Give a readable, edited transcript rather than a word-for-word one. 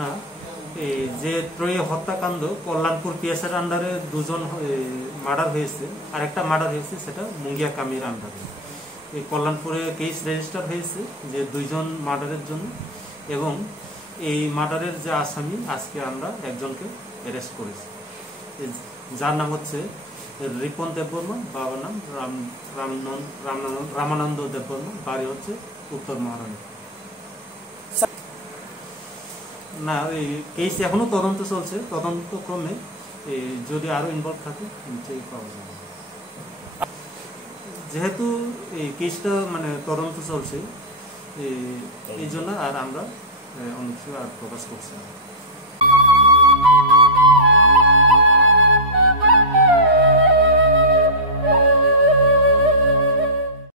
না, এই যে ত্রয়ী হত্যাকাণ্ড কল্যাণপুর পিএসের আন্ডারে দুজন মার্ডার হয়েছে, আর একটা মার্ডার হয়েছে সেটা মুঙ্গিয়া কামির আন্ডারে। এই কল্যাণপুরে কেস রেজিস্টার হয়েছে যে 2 জন মার্ডারের জন্য, এবং এই মার্ডারের যে আসামি আজকে আমরা একজনকে অ্যারেস্ট করেছি, যার নাম হচ্ছে রিপন দেববর্মা, বাবার নাম রামানন্দ দেববর্মা, বাড়ি হচ্ছে উত্তর মহারানী। না, এই কেস এখনো তদন্ত চলছে, তদন্ত ক্রমে যদি আরো ইনভলভ থাকে নিশ্চয়ই পাওয়া যাবে। যেহেতু এই কেসটা মানে তদন্ত চলছে, এই জন্য আর আমরা অনেক কিছু আর প্রকাশ করছি না।